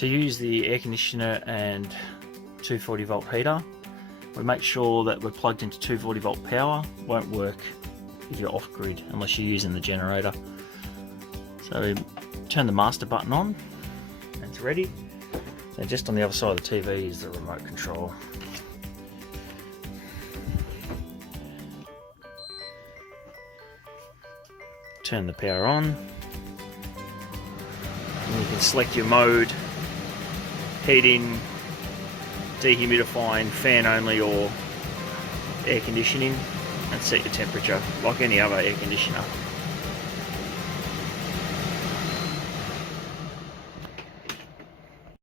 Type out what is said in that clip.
To use the air conditioner and 240 volt heater, we make sure that we're plugged into 240 volt power. Won't work if you're off grid unless you're using the generator. So we turn the master button on and it's ready. So just on the other side of the TV is the remote control. Turn the power on, and you can select your mode: heating, dehumidifying, fan only, or air conditioning, and set your temperature like any other air conditioner.